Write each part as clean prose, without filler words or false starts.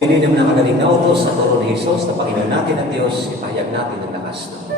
Pilinim na magaling na utos sa turo ni Jesus na Panginoon natin at Diyos, ipahayag natin ang lakas ng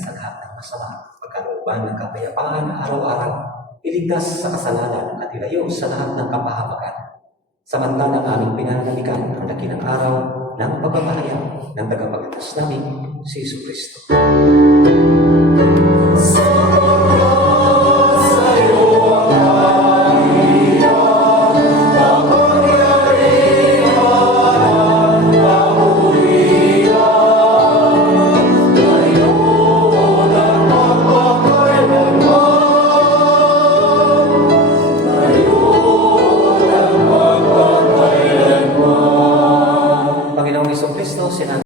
sa lahat ng masama, pagkalooban ng kapayapaan araw-araw, iligtas sa kasalanan at ilayo sa lahat ng kapahamakan. Samantalang aming pinananalikan ang dakilang araw ng pagpapahayag ng tagapagligtas namin, si Jesu Kristo.